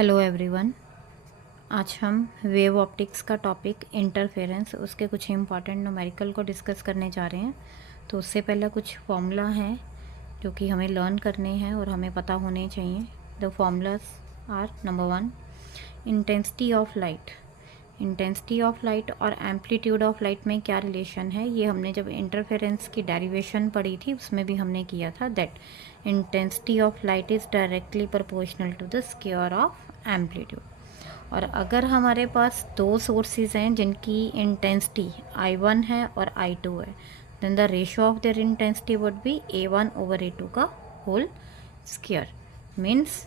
Hello everyone. आज हम wave optics का टॉपिक इंटरफेरेंस उसके कुछ इंपॉर्टेंट न्यूमेरिकल को डिस्कस करने जा रहे हैं। तो उससे पहले कुछ फॉर्मूला हैं जो कि हमें लर्न करने हैं और हमें पता होने चाहिए। The formulas are number 1, intensity of light. Intensity of light और एम्पलीट्यूड ऑफ लाइट में क्या रिलेशन है, ये हमने जब इंटरफेरेंस की डेरिवेशन पढ़ी थी उसमें भी हमने किया था। That intensity of light is directly proportional to the square of amplitude. और अगर हमारे पास दो सोर्सेज हैं जिनकी इंटेंसिटी I1 है और I2 है, then the ratio of their intensity would be A1 over A2 का whole square. Means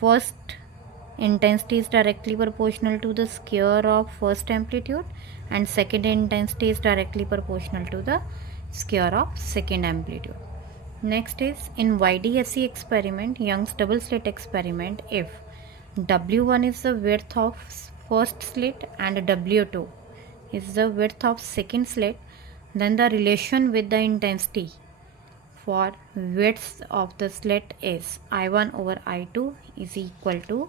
first intensity is directly proportional to the square of first amplitude and second intensity is directly proportional to the square of second amplitude. Next is in YDSC experiment, Young's double slit experiment, if W1 is the width of first slit and W2 is the width of second slit, then the relation with the intensity for width of the slit is I1 over I2 is equal to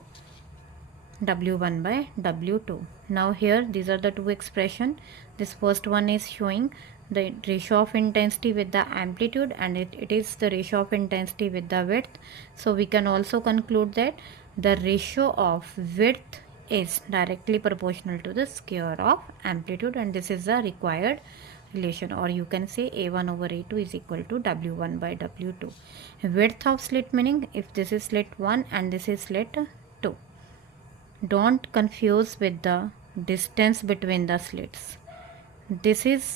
W1 by W2. Now here these are the two expression. This first one is showing the ratio of intensity with the amplitude and it is the ratio of intensity with the width. So we can also conclude that the ratio of width is directly proportional to the square of amplitude, and this is the required relation, or you can say A1 over A2 is equal to W1 by W2. Width of slit meaning if this is slit 1 and this is slit 2. Don't confuse with the distance between the slits. This is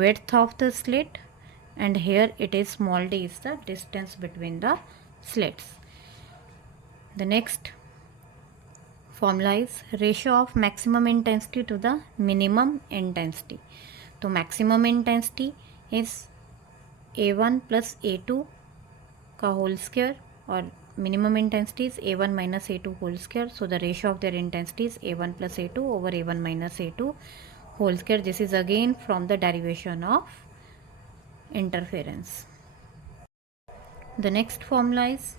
width of the slit and here it is small d is the distance between the slits. The next formula is ratio of maximum intensity to the minimum intensity. So maximum intensity is A1 plus A2 का whole square और minimum intensity is A1 minus A2 whole square. So the ratio of their intensity is A1 plus A2 over A1 minus A2 whole square. This is again from the derivation of interference. The next formula is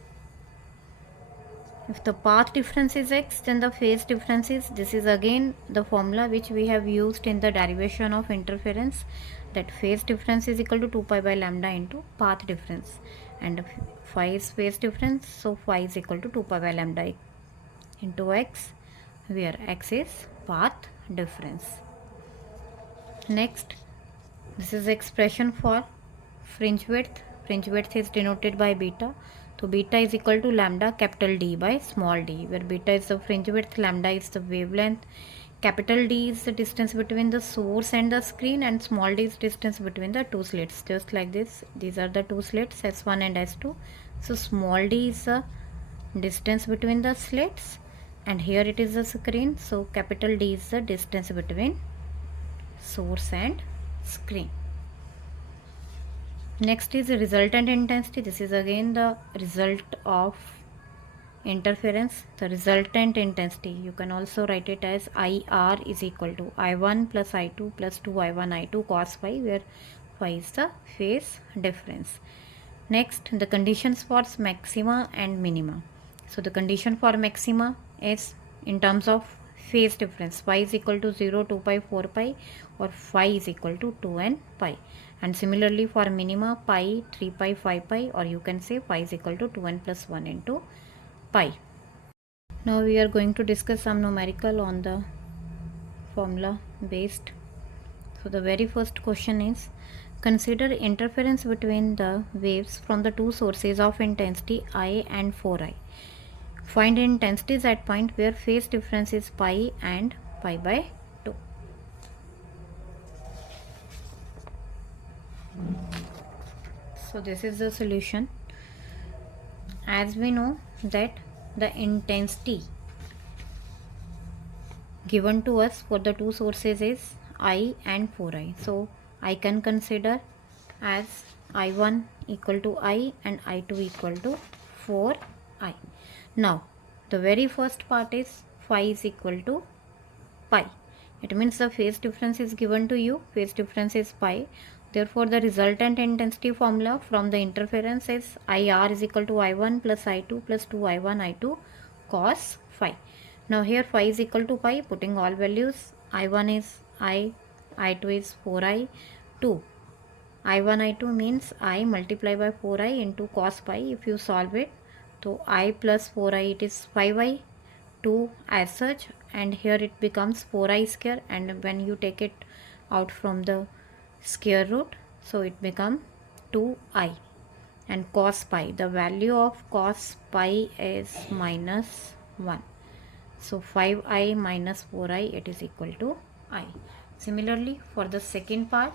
if the path difference is x, then the phase difference is, this is again the formula which we have used in the derivation of interference, that phase difference is equal to 2 pi by lambda into path difference, and phi is phase difference, so phi is equal to 2 pi by lambda into x, where x is path difference. Next, this is expression for fringe width. Fringe width is denoted by beta. So beta is equal to lambda capital D by small d, where beta is the fringe width, lambda is the wavelength, capital D is the distance between the source and the screen, and small d is distance between the two slits. Just like this, these are the two slits S1 and S2. So small d is the distance between the slits and here it is the screen. So capital D is the distance between source and screen. Next is the resultant intensity. This is again the result of interference. The resultant intensity, you can also write it as IR is equal to I1 plus I2 plus 2I1 I2 cos phi, where phi is the phase difference. Next, the conditions for maxima and minima. So the condition for maxima is in terms of phase difference, phi is equal to 0, 2 pi, 4 pi, or phi is equal to 2 and pi. And similarly for minima, pi, 3 pi, 5 pi, or you can say pi is equal to 2n plus 1 into pi. Now we are going to discuss some numerical on the formula based. So the very first question is, consider interference between the waves from the two sources of intensity I and 4i. Find intensities at point where phase difference is pi and pi by 2. So this is the solution. As we know that the intensity given to us for the two sources is I and 4i. So I can consider as I1 equal to I and I2 equal to 4i. Now the very first part is phi is equal to pi. It means the phase difference is given to you, phase difference is pi. Therefore the resultant intensity formula from the interference is IR is equal to I1 plus I2 plus 2I1 I2 cos phi. Now here phi is equal to pi, putting all values. I1 is I, I2 is 4i, 2. I1 I2 means I multiply by 4i into cos pi. If you solve it, so I plus 4i, it is 5i, 2 as such, and here it becomes 4i square, and when you take it out from the square root, so it become 2i. And cos pi, the value of cos pi is minus 1. So 5i minus 4i, it is equal to I. Similarly, for the second part,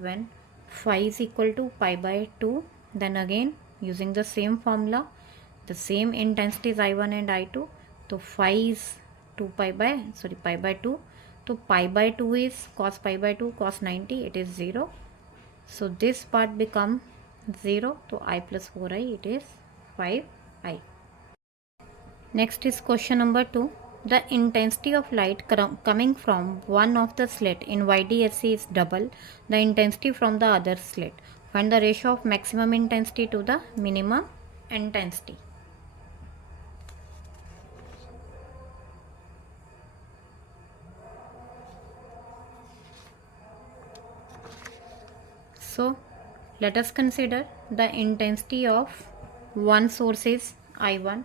when phi is equal to pi by 2, then again using the same formula, the same intensities I1 and I2, so phi is pi by 2, so pi by 2 is cos pi by 2, cos 90, it is 0. So this part become 0, so I plus 4i, it is 5i. Next is question number 2. The intensity of light coming from one of the slit in YDSC is double the intensity from the other slit. Find the ratio of maximum intensity to the minimum intensity. So let us consider the intensity of one source is I1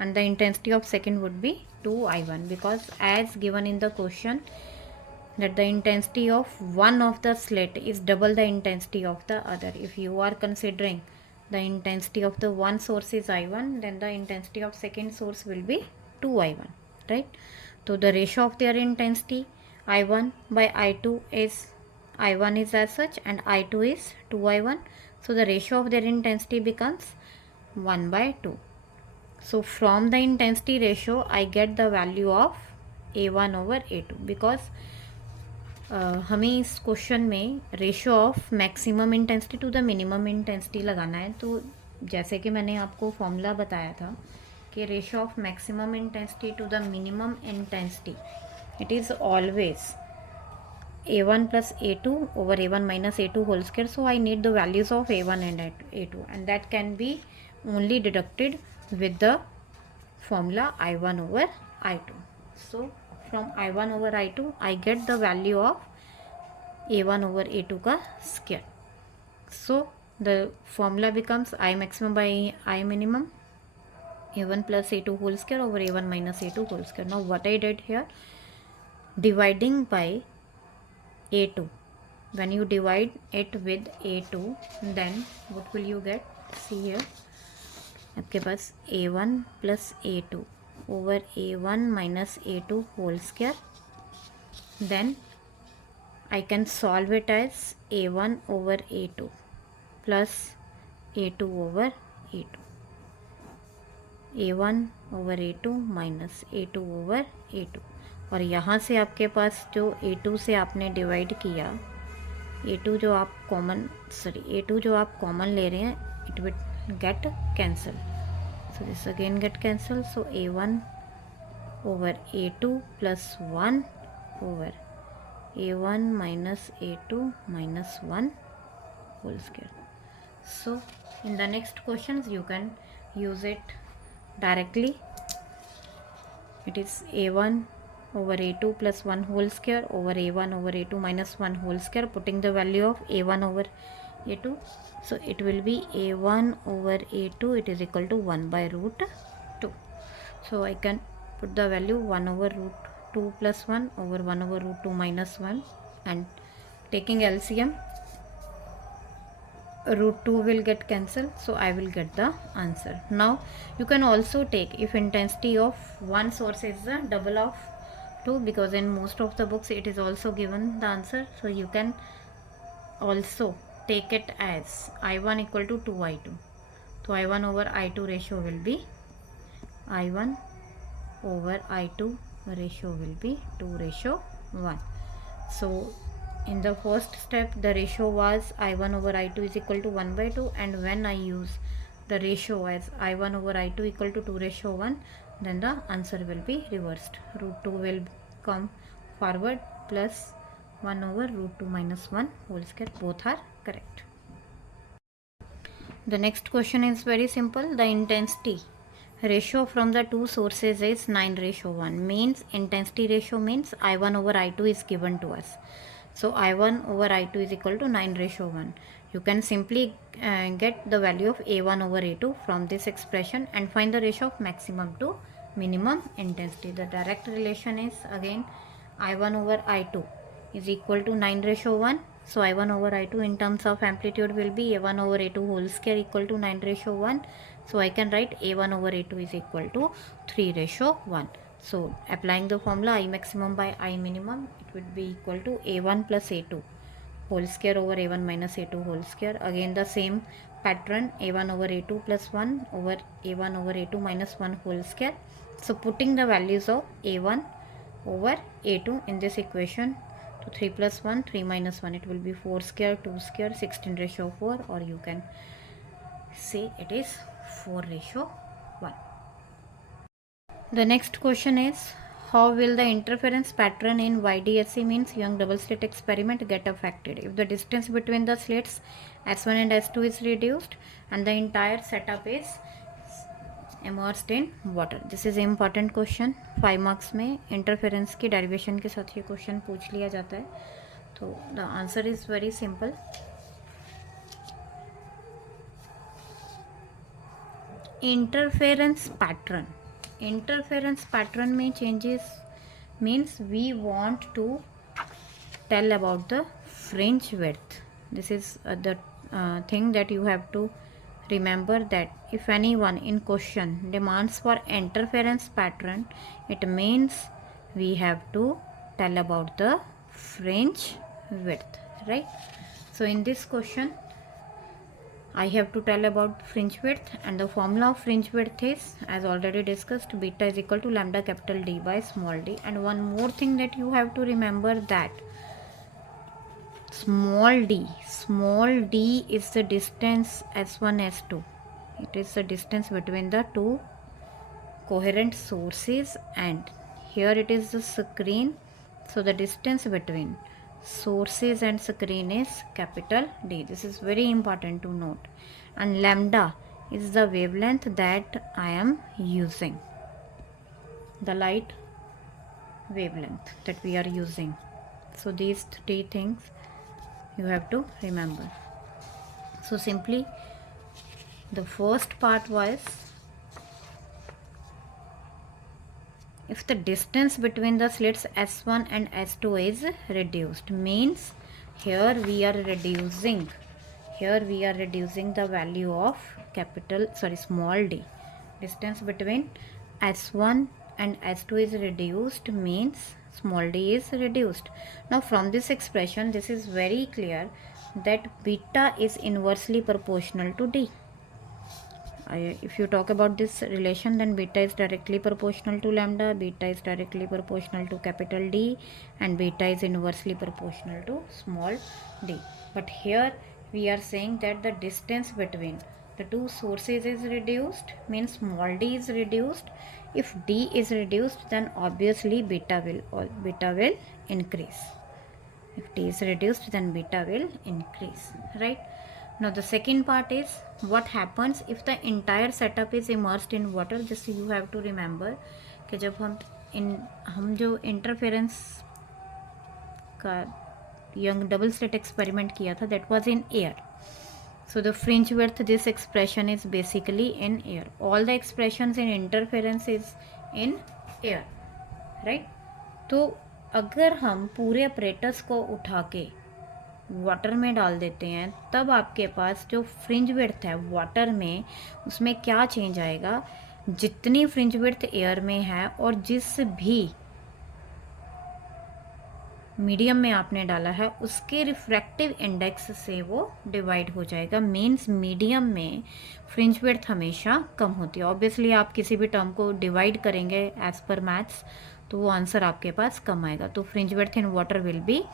and the intensity of second would be 2I1, because as given in the question that the intensity of one of the slit is double the intensity of the other. If you are considering the intensity of the one source is I1, then the intensity of second source will be 2I1, right? So the ratio of their intensity I1 by I2 is I1 is as such and I2 is 2I1. So the ratio of their intensity becomes 1 by 2. So from the intensity ratio I get the value of A1 over A2, because हमें इस question में ratio of maximum intensity to the minimum intensity लगाना है. तो जैसे कि मैंने आपको फॉर्मूला बताया था कि ratio of maximum intensity to the minimum intensity, it is always A1 plus A2 over A1 minus A2 whole square. So I need the values of A1 and A2, and that can be only deducted with the formula I1 over I2. So from I1 over I2 I get the value of A1 over A2 का square. So the formula becomes I maximum by I minimum, A1 plus A2 whole square over A1 minus A2 whole square. Now what I did here, dividing by A2. When you divide it with A2, then what will you get? See here, आपके पास A1 plus A2 over A1 minus A2 whole square. Then I can solve it as A1 over A2 plus A2 over A2. A1 over A2 minus A2 over A2. और यहाँ से आपके पास जो A2 से आपने divide किया, A2 जो आप कॉमन ले रहे हैं, it will get cancel. So this again get cancel. So A1 over A2 plus 1 over A1 minus A2 minus 1 whole square. So in the next question you can use it directly. It is A1 over A2 plus 1 whole square over A1 over A2 minus 1 whole square, putting the value of A1 over A2. So it will be A1 over A2, it is equal to 1 by root 2. So I can put the value 1 over root 2 plus 1 over 1 over root 2 minus 1, and taking LCM, root 2 will get cancelled, so I will get the answer. Now you can also take, if intensity of one source is the double of 2, because in most of the books it is also given the answer, so you can also take it as I1 equal to 2I2. So I1 over I2 ratio will be I1 over I2 ratio will be 2:1. So in the first step the ratio was I1 over I2 is equal to 1 by 2, and when I use the ratio as I1 over I2 equal to 2:1, then the answer will be reversed. Root 2 will come forward plus 1 over root 2 minus 1 whole square. Both are correct. The next question is very simple. The intensity ratio from the two sources is 9:1, means intensity ratio means I1 over I2 is given to us. So I1 over I2 is equal to 9:1. You can simply get the value of A1 over A2 from this expression and find the ratio of maximum to minimum intensity. The direct relation is again I1 over I2 is equal to 9:1. So I1 over I2 in terms of amplitude will be A1 over A2 whole square equal to 9:1. So I can write A1 over A2 is equal to 3:1. So applying the formula I maximum by I minimum, it would be equal to A1 plus A2 whole square over A1 minus A2 whole square. Again the same pattern, A1 over A2 plus 1 over A1 over A2 minus 1 whole square. So putting the values of A1 over A2 in this equation, to 3 plus 1, 3 minus 1, it will be 4 square, 2 square, 16:4, or you can say it is 4:1. The next question is, how will the interference pattern in YDSE, means Young double slit experiment, get affected if the distance between the slits S1 and S2 is reduced and the entire setup is immersed in water? This is important question. 5 marks में interference की derivation के साथ ये question पूछ लिया जाता है. तो the answer is very simple. interference pattern में changes means we want to tell about the fringe width. This is the thing that you have to remember, that if anyone in question demands for interference pattern, it means we have to tell about the fringe width, right? So in this question I have to tell about fringe width, and the formula of fringe width is, as already discussed, beta is equal to lambda capital D by small d. And one more thing that you have to remember, that small d is the distance S1 S2. It is the distance between the two coherent sources, and here it is the screen. So the distance between sources and screen is capital D. This is very important to note. And lambda is the wavelength that I am using, the light wavelength that we are using. So these three things you have to remember. So simply the first part was, if the distance between the slits S1 and S2 is reduced, means here we are reducing the value of small d. Distance between S1 and S2 is reduced, means small d is reduced. Now from this expression, this is very clear that beta is inversely proportional to d. If you talk about this relation, then beta is directly proportional to lambda, beta is directly proportional to capital D, and beta is inversely proportional to small d. But here we are saying that the distance between the two sources is reduced, means small d is reduced. If d is reduced, then obviously beta will increase. If d is reduced, then beta will increase, right? Now the second part is, what happens if the entire setup is immersed in water. Just you have to remember कि जब हम जो interference का young double slit experiment किया था, that was in air. So the fringe width, this expression is basically in air. All the expressions in interference is in air, right? तो अगर हम पूरे अपरेटस को उठा के वाटर में डाल देते हैं, तब आपके पास जो फ्रिंज विड्थ है वाटर में, उसमें क्या चेंज आएगा, जितनी फ्रिंज विड्थ एयर में है और जिस भी मीडियम में आपने डाला है उसके रिफ्रैक्टिव इंडेक्स से वो डिवाइड हो जाएगा. मीन्स मीडियम में फ्रिंज विड्थ हमेशा कम होती है. ऑब्वियसली आप किसी भी टर्म को डिवाइड करेंगे एज पर मैथ्स, तो वो आंसर आपके पास कम आएगा. तो fringe width in water will be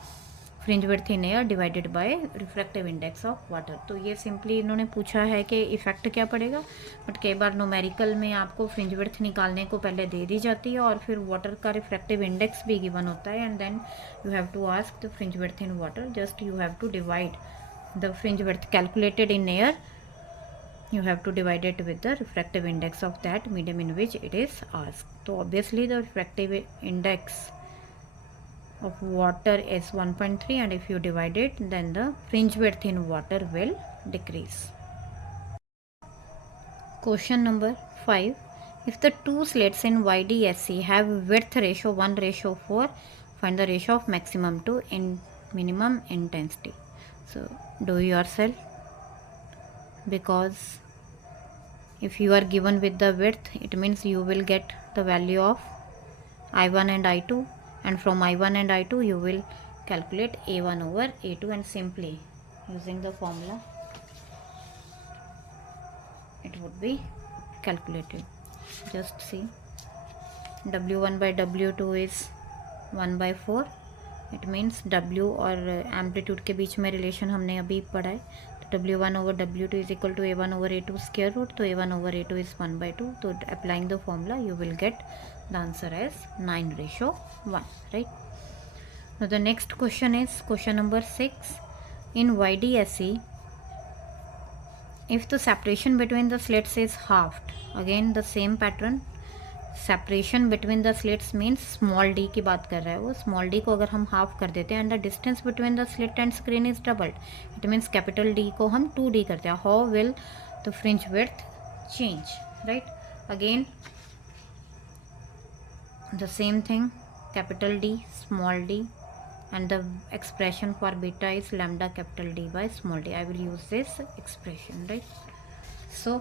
fringe width in air divided by refractive index of water. तो ये सिंपली इन्होंने पूछा है कि इफेक्ट क्या पड़ेगा, बट कई बार न्यूमेरिकल में आपको फ्रिंज विड्थ निकालने को पहले दे दी जाती है और फिर वाटर का रिफ्रैक्टिव इंडेक्स भी गिवन होता है, and then you have to ask the fringe width in water. Just you have to divide the fringe width calculated in air you have to divide it with the refractive index of that medium in which it is asked. So obviously the refractive index of water is 1.3, and if you divide it, then the fringe width in water will decrease. Question number 5. If the two slits in YDSC have width ratio 1:4, find the ratio of maximum to minimum intensity. So do yourself, because if you are given with the width, it means you will get the value of I1 and I2, and from I1 and I2 you will calculate A1 over A2, and simply using the formula it would be calculated. Just see, W1 by W2 is 1/4. It means W और amplitude के बीच में relation हमने अभी पढ़ा है, तो W1 over W2 is equal to A1 over A2 square root, तो A1 over A2 is 1/2. तो applying the formula you will get the answer as 9:1, right. Now the next question is question number 6. In YDSE, if the separation between the slits is halved, again the same pattern, separation between the slits means small D की बात कर रहा है वो, small D को अगर हम half कर देते हैं and the distance between the slit and screen is doubled, it means capital D को हम 2D करते हैं. How will the fringe width change, right. Again the same thing, capital D small D, and the expression for beta is lambda capital D by small d. I will use this expression, right. So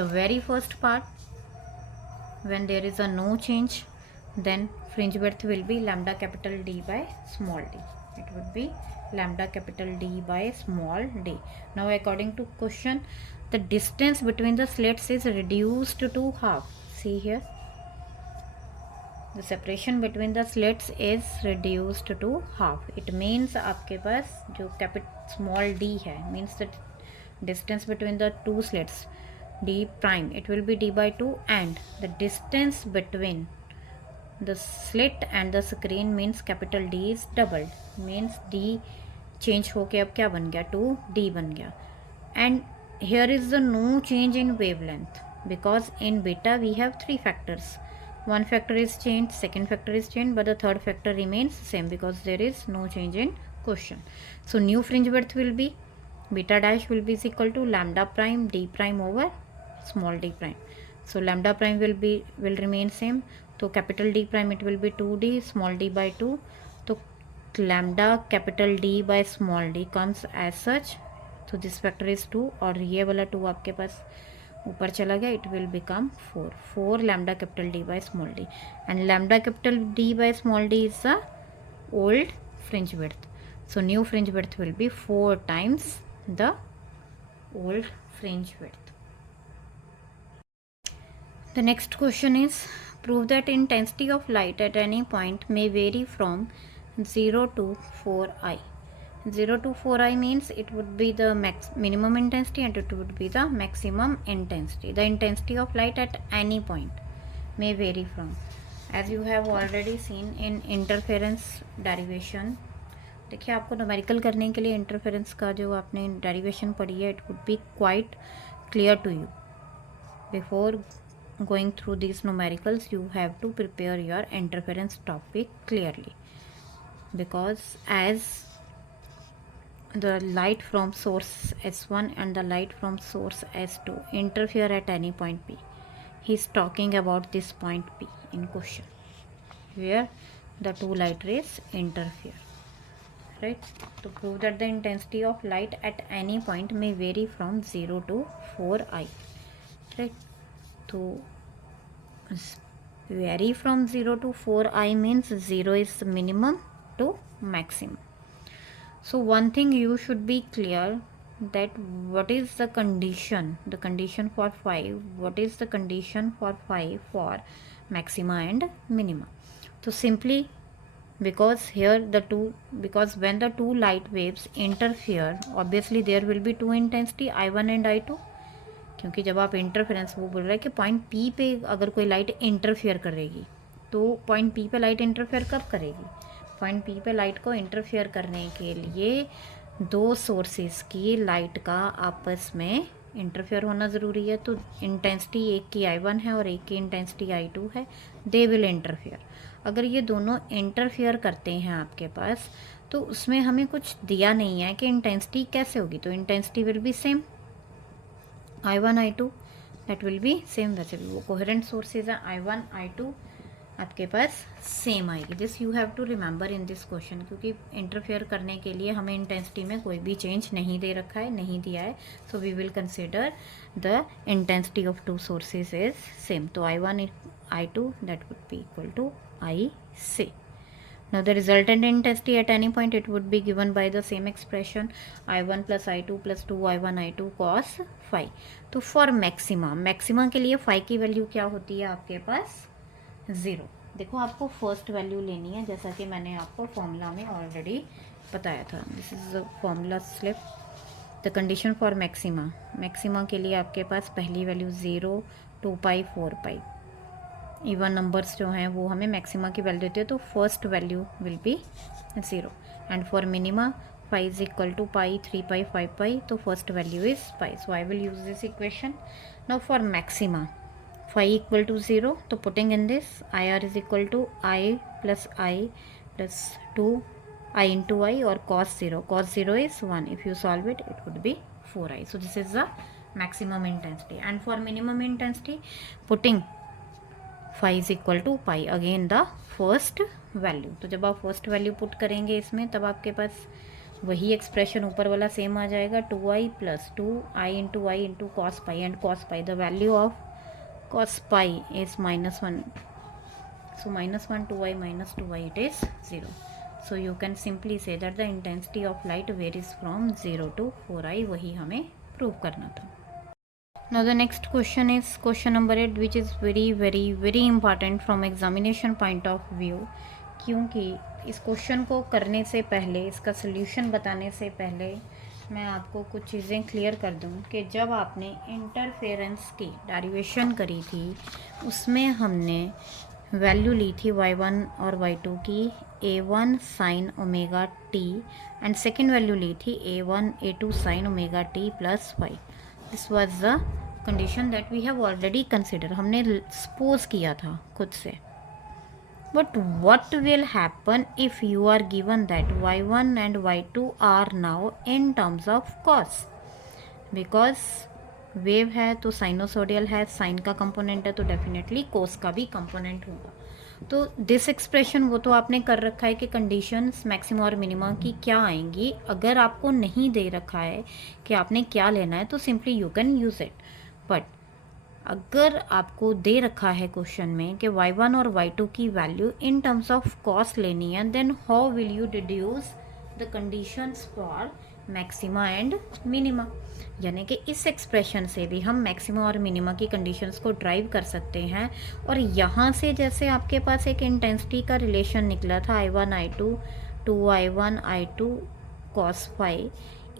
the very first part, when there is a no change, then fringe width will be lambda capital D by small d. It would be lambda capital D by small d. Now according to question, the distance between the slits is reduced to half. See here, the separation between the slits is reduced to half. It means आपके पास जो small d है, means the distance between the two slits d prime, it will be d by 2, and the distance between the slit and the screen means capital D is doubled, means d change होके अब क्या बन गया, 2D बन गया. And here is the no change in wavelength, because in beta we have 3 factors. One factor is changed, second factor is changed, but the third factor remains same because there is no change in question. So new fringe width will be beta dash will be is equal to lambda prime d prime over small d prime. So lambda prime will remain same. So capital D prime it will be 2D, small d by 2. So lambda capital D by small d comes as such. So this factor is 2 और ये वाला 2 आपके पास ऊपर चला गया, it will become 4 lambda capital D by small D, and lambda capital D by small D is the old fringe width. So new fringe width will be 4 times the old fringe width. The next question is prove that intensity of light at any point may very from 0 to 4i. 0 to 4i means it would be the minimum intensity and it would be the maximum intensity. The intensity of light at any point may vary from, as you have already seen in interference derivation. देखिए आपको numerical करने के लिए interference का जो आपने derivation पढ़ी है, it would be quite clear to you. Before going through these numericals, you have to prepare your interference topic clearly, because as the light from source S1 and the light from source S2 interfere at any point P. He is talking about this point P in question, where the two light rays interfere, right. To prove that the intensity of light at any point may vary from 0 to 4i, right. To vary from 0 to 4i means 0 is minimum to maximum. So one thing you should be clear, that what is the condition for phi, what is the condition for phi for maxima and minima. So simply because here because when the two light waves interfere, obviously there will be two intensity I1 and I2, क्योंकि जब आप interference, वो बोल रहा है कि point P पे अगर कोई लाइट इंटरफेयर करेगी, तो पॉइंट पी पे लाइट इंटरफेयर कब करेगी, पॉइंट पी पे लाइट को इंटरफेयर करने के लिए दो सोर्सेस की लाइट का आपस में इंटरफेयर होना ज़रूरी है। तो इंटेंसिटी एक की I1 है और एक की इंटेंसिटी I2 है, दे विल इंटरफेयर। अगर ये दोनों इंटरफेयर करते हैं आपके पास, तो उसमें हमें कुछ दिया नहीं है कि इंटेंसिटी कैसे होगी। तो intensity will be same, I1 I2 that will be same. वैसे भी वो कोहेरेंट सोर्सेज है, I1 I2 आपके पास सेम आएगी। This you have to remember in this question, क्योंकि इंटरफेयर करने के लिए हमें इंटेंसिटी में कोई भी चेंज नहीं दे रखा है, नहीं दिया है। So we will consider the intensity of two sources is same. तो I1 I2 that would be equal to IC. Now the resultant intensity at any point it would be given by the same expression, I1 plus I2 plus 2I1 I2 cos phi. तो for maxima के लिए phi की वैल्यू क्या होती है आपके पास? 0। देखो आपको फर्स्ट वैल्यू लेनी है, जैसा कि मैंने आपको फॉर्मूला में ऑलरेडी बताया था। This is formula slip. The condition for maxima के लिए आपके पास पहली वैल्यू 0, 2 पाई 4 पाई, इवन नंबर्स जो हैं वो हमें मैक्सिमा की वैल्यू देते हैं। तो first value will be 0 and for minima pi is equal to pi 3 pi 5 pi, तो first value is pi. So I will use this equation. Now for maxima phi equal to 0, तो putting in this IR is equal to I plus 2 I into I, or cos 0 is 1. If you solve it, it would be 4I. So this is the maximum intensity. And for minimum intensity, putting phi is equal to pi, again the first value. तो जब आप first value put करेंगे इसमें, तब आपके पास वही expression ऊपर वाला सेम आ जाएगा, 2I plus 2I into I into cos pi, and cos pi, the value of cos pi is -1, so -1 2I minus 2I, it is 0. So you can simply say that the intensity of light varies from 0 to 4I. वही हमें prove करना था। Now the next question is question number 8, which is very important from examination point of view, क्योंकि इस question को करने से पहले, इसका सोल्यूशन बताने से पहले मैं आपको कुछ चीज़ें क्लियर कर दूं कि जब आपने इंटरफेरेंस की डेरिवेशन करी थी, उसमें हमने वैल्यू ली थी y1 और y2 की a1 sine omega t, and second value ली थी a1 a2 sine omega t plus y. This was the condition that we have already consider, हमने सपोज किया था खुद से। But what will happen if you are given that y1 and y2 are now in terms of cos? Because wave है तो sinusoidal है, sign का component है तो डेफिनेटली कोस का भी कंपोनेंट होगा। तो दिस एक्सप्रेशन वो तो आपने कर रखा है कि कंडीशंस मैक्सिमा और मिनिमा की क्या आएंगी। अगर आपको नहीं दे रखा है कि आपने क्या लेना है, तो simply you can use it. But अगर आपको दे रखा है क्वेश्चन में कि y1 और y2 की value in terms of cos लेनी है, then how will you deduce the conditions for maxima and minima. यानी कि इस एक्सप्रेशन से भी हम मैक्सिमा और मिनिमा की कंडीशंस को ड्राइव कर सकते हैं। और यहाँ से जैसे आपके पास एक इंटेंसिटी का रिलेशन निकला था I1 I2 2I1 I2 cos phi,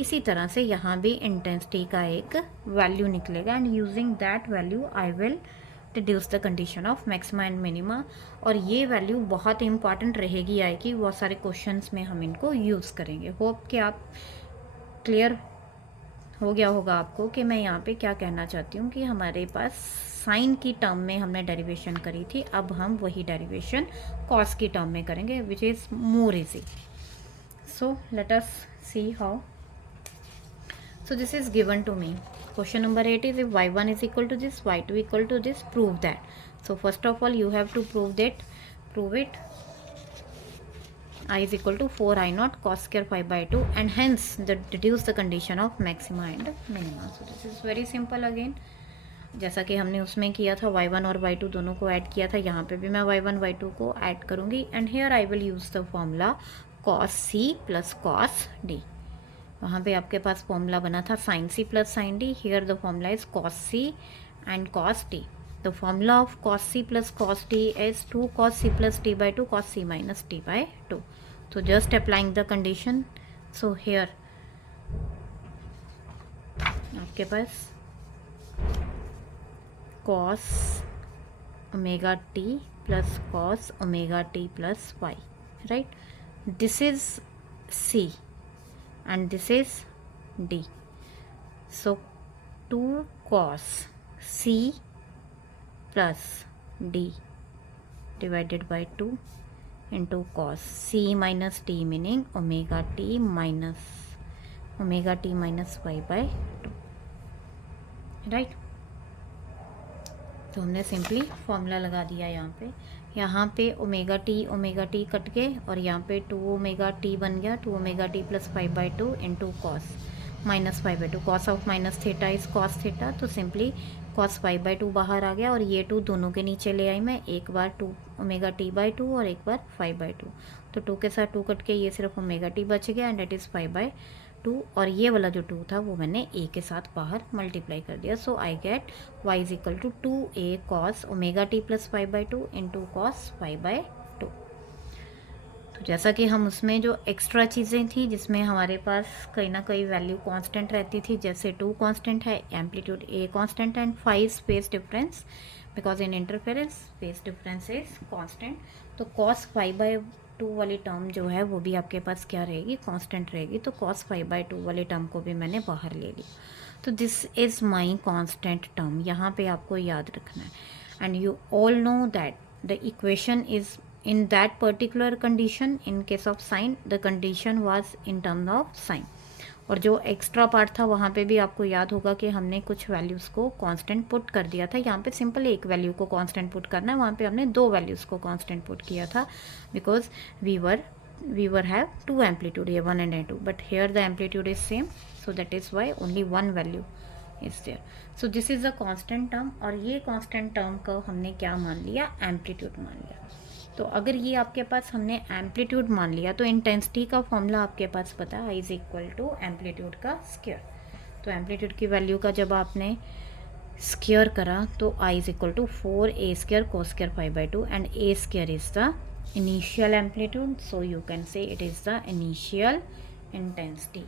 इसी तरह से यहाँ भी इंटेंसिटी का एक वैल्यू निकलेगा, and using that value I will deduce the condition of maxima and minima. और ये वैल्यू बहुत इंपॉर्टेंट रहेगी, आएगी बहुत सारे क्वेश्चंस में हम इनको यूज़ करेंगे। होप कि आप क्लियर हो गया होगा आपको कि मैं यहाँ पे क्या कहना चाहती हूँ, कि हमारे पास साइन की टर्म में हमने डेरिवेशन करी थी, अब हम वही डेरिवेशन कॉस की टर्म में करेंगे, which is more easy. So let us see how. So this is given to me. Question number 8 is if y1 is equal to this, y2 equal to this, prove that. So first of all you have to prove that. Prove it. I is equal to 4 I naught cos square phi by 2, and hence deduce the condition of maxima and minima. So this is very simple again. जैसा कि हमने उसमें किया था, y1 और y2 दोनों को add किया था, यहाँ पे भी मैं y1 y2 को ऐड करूँगी, and here I will use the formula cos c plus cos d। वहाँ पे आपके पास फॉर्मूला बना था sine C plus sine D, here the formula is cos C and cos D. The formula of cos C plus cos D is 2 cos c plus t by 2 cos c minus t by 2. So just applying the condition. So here आपके पास cos omega t plus cos omega t plus y, right? This is c and this is d. So 2 cos C plus D divided by 2 into cos C minus D, meaning omega t minus y by 2, right. तो हमने simply formula लगा दिया यहाँ पे omega T cut के और यहाँ पे 2 ओमेगा टी बन गया, 2 omega t plus 5/2 into cos minus 5/2, cos of minus theta is cos theta, तो सिंपली कॉस 5/2 बाहर आ गया और ये 2 दोनों के नीचे ले आई मैं, एक बार 2 ओमेगा टी बाई 2 और एक बार 5/2, तो 2 के साथ 2 कट के ये सिर्फ ओमेगा टी बच गया एंड डेट इज़ 5/2 और ये वाला जो 2 था वो मैंने a के साथ बाहर मल्टीप्लाई कर दिया। So I get y is equal to 2a cos omega t plus 5/2 into cos 5/2। तो जैसा कि हम उसमें जो एक्स्ट्रा चीज़ें थी जिसमें हमारे पास कहीं ना कहीं वैल्यू कांस्टेंट रहती थी, जैसे 2 कांस्टेंट है, amplitude a constant and 5 space difference, because in interference space difference is constant. तो कॉस 5/2 वाली टर्म जो है वो भी आपके पास क्या रहेगी, कांस्टेंट रहेगी, तो कॉस 5/2 वाली टर्म को भी मैंने बाहर ले ली। तो this is my constant term, यहाँ पे आपको याद रखना है। And you all know that the equation is in that particular condition, in case of sine the condition was in terms of sine, और जो एक्स्ट्रा पार्ट था वहाँ पे भी आपको याद होगा कि हमने कुछ वैल्यूज़ को कांस्टेंट पुट कर दिया था। यहाँ पे सिंपल एक वैल्यू को कांस्टेंट पुट करना है, वहाँ पे हमने 2 वैल्यूज़ को कांस्टेंट पुट किया था, because we were have 2 amplitude A1 and A2, but here the amplitude is same, so that is why only 1 value is there. So this is a constant term, और ये constant term को हमने क्या मान लिया, amplitude मान लिया। तो अगर ये आपके पास हमने एम्पलीट्यूड मान लिया तो इंटेंसिटी का फॉर्मूला आपके पास पता है, I is equal to amplitude का स्क्वायर। तो एम्पलीट्यूड की वैल्यू का जब आपने स्क्वायर करा तो I is equal to 4a square cos square 5/2 and a square is the initial amplitude, so you can say it is the initial intensity.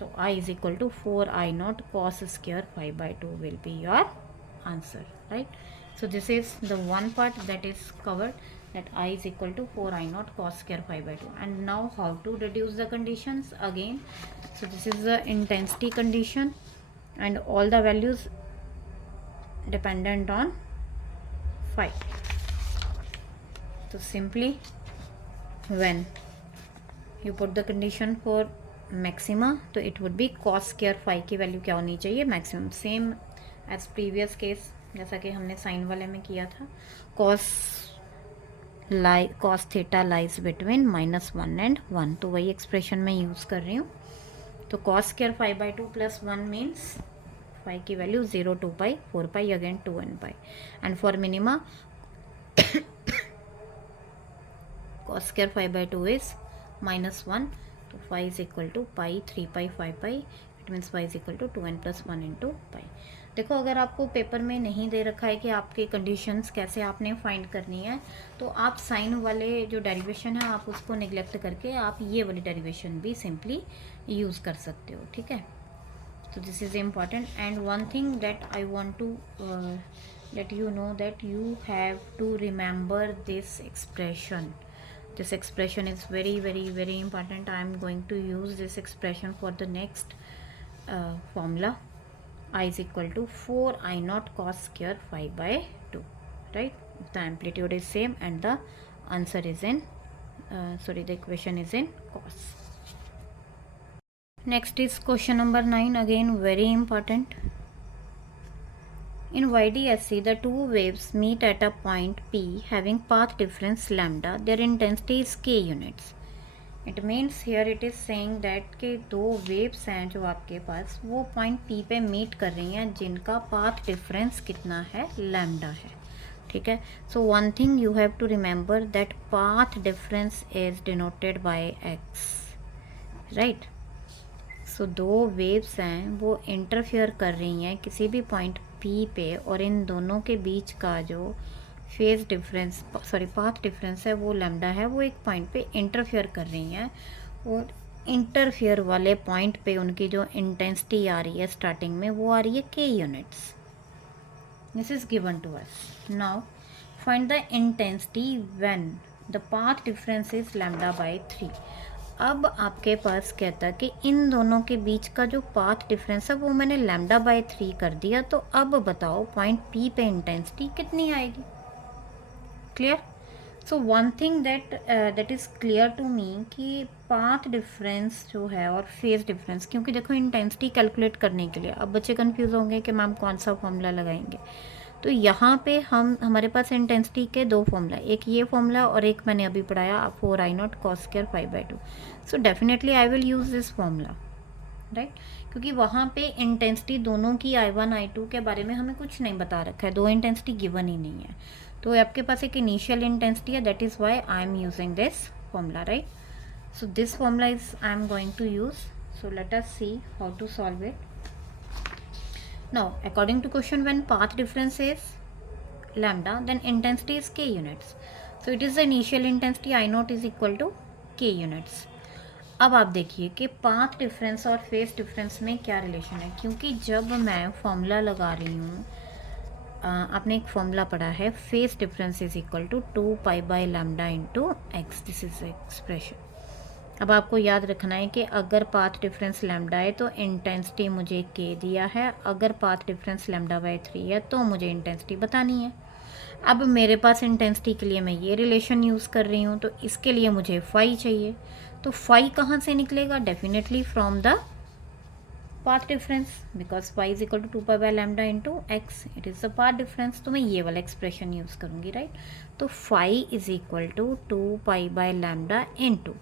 तो I is equal to 4I0 cos square 5/2 will be your answer, right. So this is the one part that is covered, that I is equal to 4I0 cos square 5/2. And now how to reduce the conditions again. So this is the intensity condition and all the values dependent on phi. So simply when you put the condition for maxima, तो it would be cos square phi की वैल्यू क्या होनी चाहिए, maximum, same as previous case जैसा कि हमने sine वाले में किया था। cos theta lies between -1 and 1, तो वही एक्सप्रेशन मैं यूज़ कर रही हूँ। तो cos square 5/2 plus 1 means phi की value 0, 2π, 4π, again 2 and π, and for minima cos square 5/2 is -1, तो phi is equal to π, 3π, 5π, it means y is equal to 2n + 1 into π। देखो अगर आपको पेपर में नहीं दे रखा है कि आपके कंडीशंस कैसे आपने फाइंड करनी है, तो आप साइन वाले जो डेरिवेशन है आप उसको नेग्लेक्ट करके आप ये वाली डेरिवेशन भी सिंपली यूज़ कर सकते हो, ठीक है। तो this is important and one thing that I want to let you know that you have to remember this expression. This expression is very very very important. I am going to use this expression for the next formula. I is equal to 4I0 cos square 5/2, right? The amplitude is same and the answer is in the equation is in cos. Next is question number 9, again very important. In YDSC, the two waves meet at a point P having path difference lambda. Their intensity is k units. It means here it is saying that कि दो waves हैं जो आपके पास वो point P पे meet कर रही हैं जिनका path difference कितना है, lambda है, ठीक है। So one thing you have to remember that path difference is denoted by x, right? So दो waves हैं वो interfere कर रही हैं किसी भी point P पे और इन दोनों के बीच का जो फेज डिफरेंस पाथ डिफरेंस है वो लैम्डा है, वो एक पॉइंट पे इंटरफेयर कर रही हैं और इंटरफेयर वाले पॉइंट पे उनकी जो इंटेंसिटी आ रही है स्टार्टिंग में वो आ रही है k units. This is given to us. Now find the intensity when the path difference is lambda by 3. अब आपके पास कहता है कि इन दोनों के बीच का जो पाथ डिफरेंस है वो मैंने लैम्डा बाय 3 कर दिया, तो अब बताओ पॉइंट P पे इंटेंसिटी कितनी आएगी। Clear. So one thing that is clear to me कि पाथ डिफरेंस जो है और फेज डिफरेंस, क्योंकि देखो इंटेंसिटी कैलकुलेट करने के लिए अब बच्चे कंफ्यूज होंगे कि मैम कौन सा फॉर्मूला लगाएंगे। तो यहाँ पे हमारे पास इंटेंसिटी के दो फॉर्मूला, एक ये फॉर्मूला और एक मैंने अभी पढ़ाया 4I0 cos square 5/2। So definitely I will use this formula, right, क्योंकि वहाँ पे इंटेंसिटी दोनों की I1 I2 के बारे में हमें कुछ नहीं बता रखा है, दो इंटेंसिटी गिवन ही नहीं है। तो आपके पास एक इनिशियल इंटेंसिटी है, that is why I am using this formula, right. So this formula is I am going to use. So let us see how to solve it. Now, according to question, when path difference is lambda, then intensity is k units. So it is the initial intensity I0 is equal to k units. अब आप देखिए कि path difference और phase difference में क्या relation है, क्योंकि जब मैं फॉर्मूला लगा रही हूँ, आपने एक फॉर्मूला पढ़ा है, phase difference is equal to 2π/λ into x, this is expression. अब आपको याद रखना है कि अगर पाथ डिफरेंस लैम्डा है तो इंटेंसिटी मुझे के दिया है, अगर पाथ डिफरेंस लैम्डा बाय 3 है तो मुझे इंटेंसिटी बतानी है। अब मेरे पास इंटेंसिटी के लिए मैं ये रिलेशन यूज़ कर रही हूँ, तो इसके लिए मुझे फाई चाहिए। तो फाई कहाँ से निकलेगा? Definitely from the path difference, because phi is equal to 2π/λ into x, it is the path difference. तो मैं ये वाला एक्सप्रेशन यूज़ करूँगी, राइट। तो phi is equal to 2π/λ into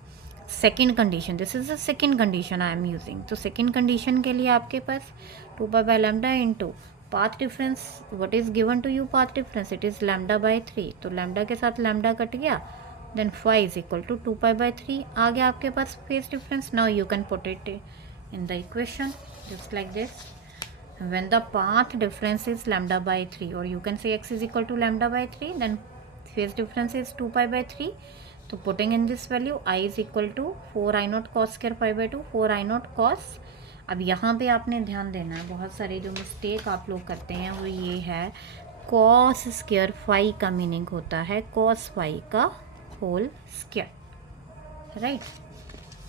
second condition, this is the second condition I am using. तो second condition के लिए आपके पास 2π/λ इंटू path difference, what is given to you path difference, it is lambda by 3, तो lambda के साथ lambda cut गया, then phi is equal to 2π/3 आ गया आपके पास phase difference. Now you can put it in the equation just like this, when the path difference is lambda by 3 और you can say x is equal to lambda by 3, then phase difference is 2π/3। तो putting in this value I is equal to 4I0 cos square 5/2, 4I0 cos। अब यहाँ पे आपने ध्यान देना है, बहुत सारे जो मिस्टेक आप लोग करते हैं वो ये है, cos स्क्वायर फाई का मीनिंग होता है cos फाई का होल स्क्वायर, राइट।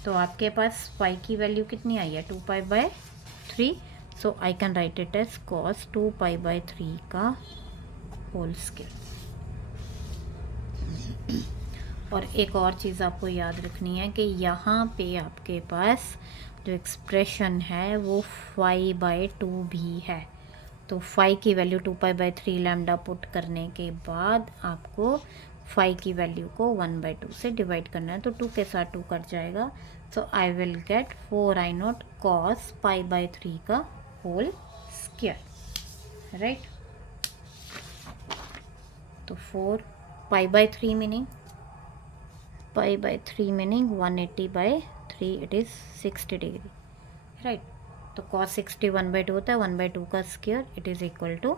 तो आपके पास फाई की वैल्यू कितनी आई है? 2π/3। So I can write it as cos 2π/3 का होल स्क्वायर। और एक और चीज़ आपको याद रखनी है कि यहाँ पे आपके पास जो एक्सप्रेशन है वो 5/2 भी है। तो फाई की वैल्यू 2π/3 लैम्डा पुट करने के बाद आपको फाई की वैल्यू को 1/2 से डिवाइड करना है, तो 2 के साथ 2 कट जाएगा। So I will get 4I0 cos π/3 का होल स्क्वायर, राइट। तो 4π/3 meaning π/3 meaning 180/3, it is 60 degree, right. तो cos 60 1/2 होता है, 1/2 का square, it is equal to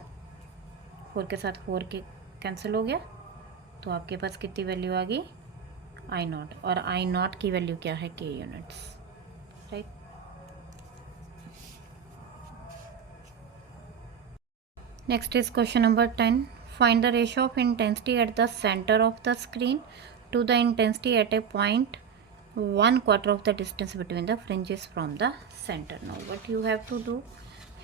4 के साथ 4 के कैंसिल हो गया, तो आपके पास कितनी वैल्यू आ गई? I0, और I0 की वैल्यू क्या है? k units, right. Next is question number 10, find the ratio of intensity at the centre of the screen to the intensity at a point 1/4 of the distance between the fringes from the center. Now what you have to do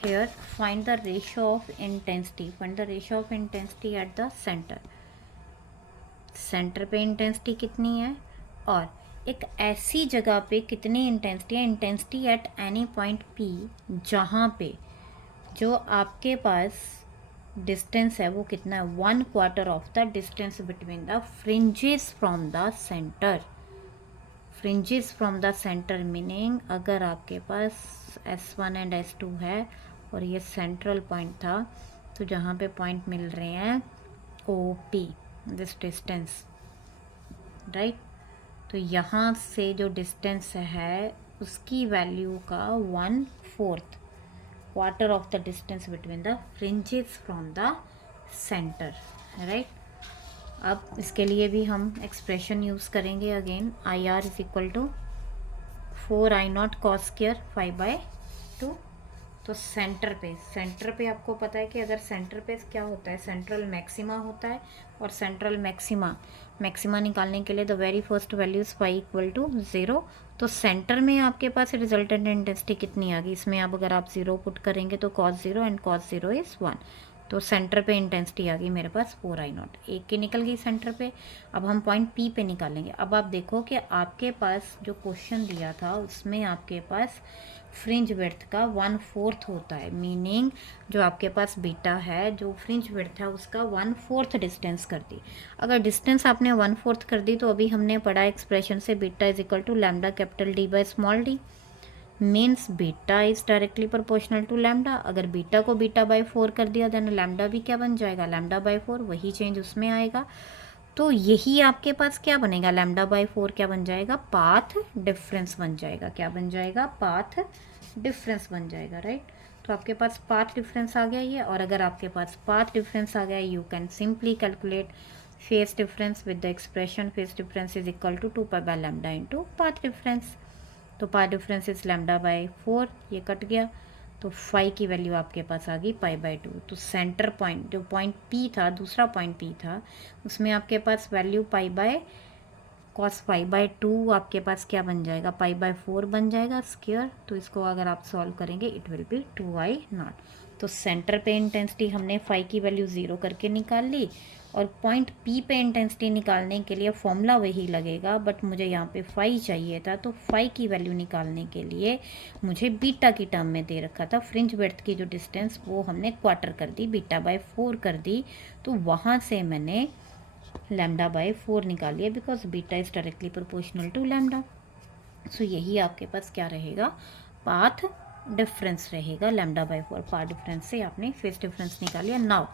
here, find the ratio of intensity, find the ratio of intensity at the center. Centre पे intensity कितनी है और एक ऐसी जगह पे कितनी intensity है, intensity at any point P जहाँ पे जो आपके पास डिस्टेंस है वो कितना है? 1/4 of the distance between the fringes from the centre. Fringes from the centre meaning अगर आपके पास S1 एंड S2 है और ये सेंट्रल पॉइंट था, तो जहाँ पे पॉइंट मिल रहे हैं OP, दिस डिस्टेंस, राइट। तो यहाँ से जो डिस्टेंस है उसकी वैल्यू का 1/4 quarter of the distance between the fringes from the center, right। अब इसके लिए भी हम एक्सप्रेशन यूज़ करेंगे again, IR is equal to 4I0 cos square 5/2, तो सेंटर पे आपको पता है कि अगर सेंटर पे क्या होता है, सेंट्रल मैक्सिमा होता है, और सेंट्रल मैक्सिमा निकालने के लिए the very first value is phi equal to 0। तो सेंटर में आपके पास रिजल्टेंट इंटेंसिटी कितनी आ गई, इसमें अब अगर आप 0 पुट करेंगे तो cos 0 एंड cos 0 इज़ 1। तो सेंटर पे इंटेंसिटी आ गई मेरे पास 4I0, एक की निकल गई सेंटर पे। अब हम पॉइंट पी पे निकालेंगे। अब आप देखो कि आपके पास जो क्वेश्चन दिया था उसमें आपके पास फ्रिंज विड्थ का 1/4 होता है, मीनिंग जो आपके पास बीटा है, जो फ्रिंज विड्थ है उसका 1/4 डिस्टेंस कर दी। अगर डिस्टेंस आपने 1/4 कर दी तो अभी हमने पढ़ा एक्सप्रेशन से beta is equal to lambda capital D by small D, means beta is directly proportional to lambda. अगर बीटा को बीटा बाई 4 कर दिया देन लैम्डा भी क्या बन जाएगा, लैम्डा बाई 4, वही चेंज उसमें आएगा। तो यही आपके पास क्या बनेगा, लैम्डा बाई 4 क्या बन जाएगा, पाथ डिफरेंस बन जाएगा। क्या बन जाएगा, पाथ डिफरेंस बन जाएगा, राइट। तो आपके पास पाथ डिफरेंस आ गया ये, और अगर आपके पास पाथ डिफरेंस आ गया you can simply calculate phase difference with the expression phase difference is equal to 2 pi by lambda into path difference. तो path difference is lambda by 4, ये कट गया, तो फाई की वैल्यू आपके पास आ गई पाई बाई 2। तो सेंटर पॉइंट जो पॉइंट पी था, दूसरा पॉइंट पी था, उसमें आपके पास value pi by cos pi by 2 आपके पास क्या बन जाएगा, पाई बाय 4 बन जाएगा स्क्वायर। तो इसको अगर आप सॉल्व करेंगे इट विल बी 2I0। तो सेंटर पे इंटेंसिटी हमने फाई की वैल्यू 0 करके निकाल ली, और पॉइंट पी पे इंटेंसिटी निकालने के लिए फॉर्मूला वही लगेगा, बट मुझे यहाँ पे फाई चाहिए था। तो फाई की वैल्यू निकालने के लिए मुझे बीटा की टर्म में दे रखा था, फ्रिंज विड्थ की जो डिस्टेंस वो हमने क्वार्टर कर दी, बीटा बाय 4 कर दी। तो वहाँ से मैंने लैम्डा बाय 4 निकाल लिया, because beta is directly proportional to lambda. So यही आपके पास क्या रहेगा, पाथ डिफरेंस रहेगा, लैम्डा बाय 4। पाथ डिफरेंस से आपने फेस डिफरेंस निकाल लिया। Now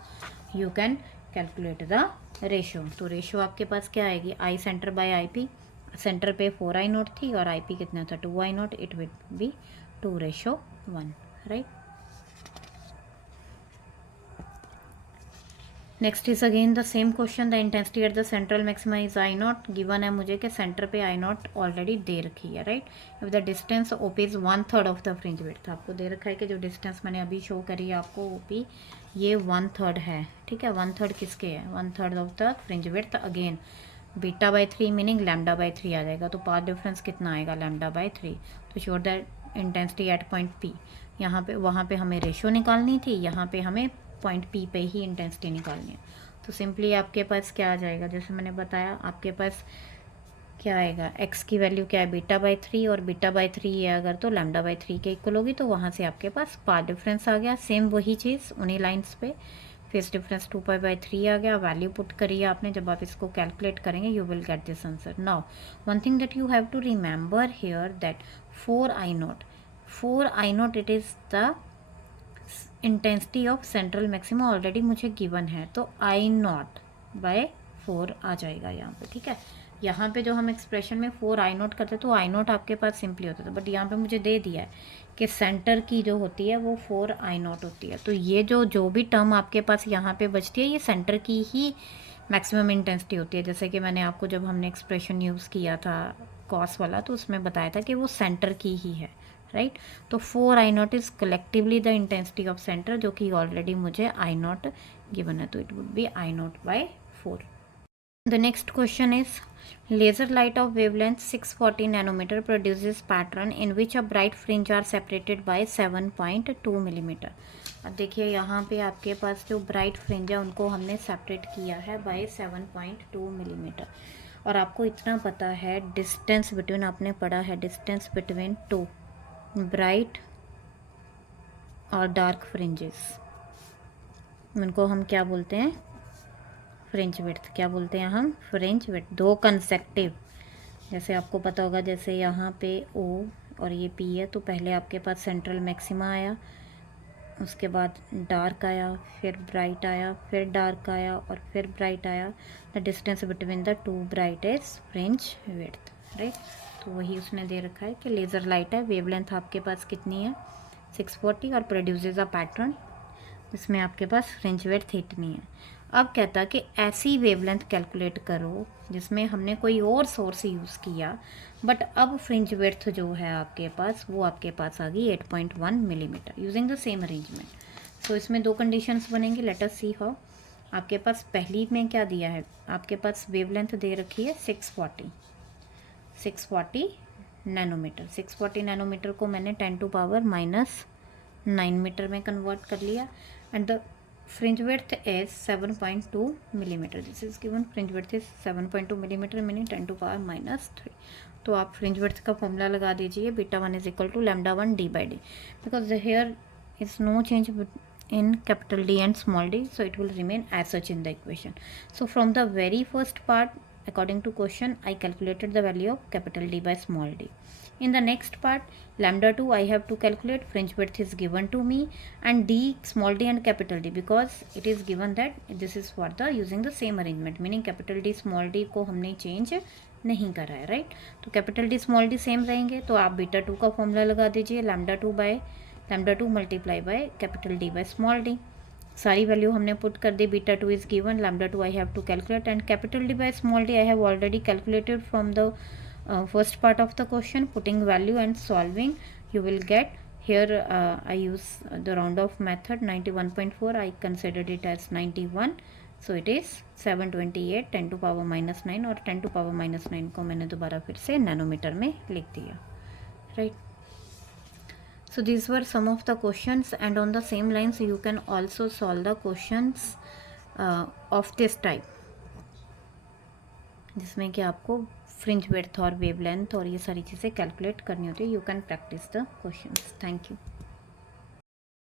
you can calculate the ratio. तो रेशो आपके पास क्या आएगी, I centre by I P. Centre पे 4I0 थी और आई पी कितना था, 2I0, it will be 2:1, right. Next is again the same question, the intensity at the central maxima is I0। Given है मुझे कि सेंटर पे I0 ऑलरेडी दे रखी है, right. If the distance OP is 1/3 of the fringe width, आपको दे रखा है कि जो डिस्टेंस मैंने अभी शो करी है आपको ओपी, ये 1/3 है, ठीक है। 1/3 किसके है, 1/3 of the fringe width. Again beta by 3 meaning lambda by 3 आ जाएगा, तो पाथ डिफरेंस कितना आएगा, लैम्डा बाई 3। तो sure that intensity at point P, यहाँ पे वहाँ पे हमें रेशो निकालनी थी, यहाँ पे हमें पॉइंट पी पे ही इंटेंसिटी निकालनी है। तो सिंपली आपके पास क्या आ जाएगा, जैसे मैंने बताया आपके पास क्या आएगा, एक्स की वैल्यू क्या है, बीटा बाई 3, और बीटा बाई 3 है अगर तो लैम्डा बाई 3 के इक्वल होगी। तो वहाँ से आपके पास पाथ डिफरेंस आ गया, सेम वही चीज़ उन्हीं लाइन्स पे। फेस डिफरेंस 2 पाई बाई 3 आ गया, वैल्यू पुट करिए आपने, जब आप इसको कैलकुलेट करेंगे you will get this answer. Now one thing that you have to remember here that 4I0 it is the intensity of central maxima, already मुझे given है, तो I0 बाय 4 आ जाएगा यहाँ पे, ठीक है। यहाँ पे जो हम एक्सप्रेशन में 4I0 करते तो I0 आपके पास सिंपली होता था, बट यहाँ पे मुझे दे दिया है कि सेंटर की जो होती है वो 4I0 होती है। तो ये जो भी टर्म आपके पास यहाँ पे बचती है ये सेंटर की ही मैक्सिमम इंटेंसिटी होती है। जैसे कि मैंने आपको जब हमने एक्सप्रेशन यूज़ किया था कॉस वाला, तो उसमें बताया था कि वो सेंटर की ही है, राइट। तो 4I0 is collectively the intensity of centre, जो कि ऑलरेडी मुझे I0 गिवन है, तो it would be I0 by 4। The next question is laser light of wavelength 640 nanometre produces pattern in which a bright fringe are separated by 7.2 millimetre. अब देखिए यहाँ पे आपके पास जो ब्राइट फ्रिंज है उनको हमने सेपरेट किया है बाय 7.2 मिलीमीटर, और आपको इतना पता है डिस्टेंस बिटवीन, आपने पढ़ा है डिस्टेंस बिटवीन टू ब्राइट और डार्क फ्रिंजेस, उनको हम क्या बोलते हैं, फ्रिंज विड्थ। क्या बोलते हैं हम, फ्रिंज विड्थ। दो कंसेक्टिव, जैसे आपको पता होगा, जैसे यहाँ पे O और ये P है, तो पहले आपके पास सेंट्रल मैक्सिमा आया, उसके बाद डार्क आया, फिर ब्राइट आया, फिर डार्क आया, और फिर ब्राइट आया। The distance between the two bright is fringe width, right. तो वही उसने दे रखा है कि लेज़र लाइट है, वेवलेंथ आपके पास कितनी है 640, और प्रोड्यूसेस अ पैटर्न, इसमें आपके पास फ्रिंज विड्थ इतनी है। अब कहता कि ऐसी वेवलेंथ कैलकुलेट करो जिसमें हमने कोई और सोर्स यूज़ किया, बट अब फ्रिंज विड्थ जो है आपके पास वो आपके पास आ गई 8.1 millimetre using the same arrangement. So इसमें दो कंडीशंस बनेंगी, लेट अस सी हाउ। आपके पास पहली में क्या दिया है, आपके पास वेवलेंथ दे रखी है 640 नैनोमीटर। 640 नैनोमीटर को मैंने 10⁻⁻9 मीटर में कन्वर्ट कर लिया, and the fringe width is 7.2 millimetre. This is given, fringe width is 7.2 millimetre meaning 10⁻⁻3। तो आप फ्रिंज विड्थ का फॉर्मूला लगा दीजिए, β1 is equal to λ1 d/d, because here is no change in capital D and small d, so it will remain as such in the equation. So from the very first part, according to question, I calculated the value of capital D by small d. In the next part, λ2 I have to calculate, fringe width is given to me, and d, small d and capital D, because it is given that this is for the using the same arrangement, meaning capital D small d को हमने change नहीं करा है, right. तो capital D small D same रहेंगे, तो आप β2 का फॉर्मूला लगा दीजिए, λ2 multiply by capital D by small D. सारी वैल्यू हमने पुट कर दी, β2 is given, λ2 I have to calculate, and capital D by small D I have already calculated from the first part of the question, putting value and solving you will get here I use the round off method, 91.4 I considered it as 91, so it is 728 10⁻⁻9, और 10⁻⁻9 को मैंने दोबारा फिर से nanometre में लिख दिया, right. So these were some of the questions, and on the same lines you can also solve the questions of this type, जिसमें कि आपको फ्रिंज विड्थ और वेवलेंथ और ये सारी चीज़ें कैलकुलेट करनी होती है। You can practice the questions. Thank you.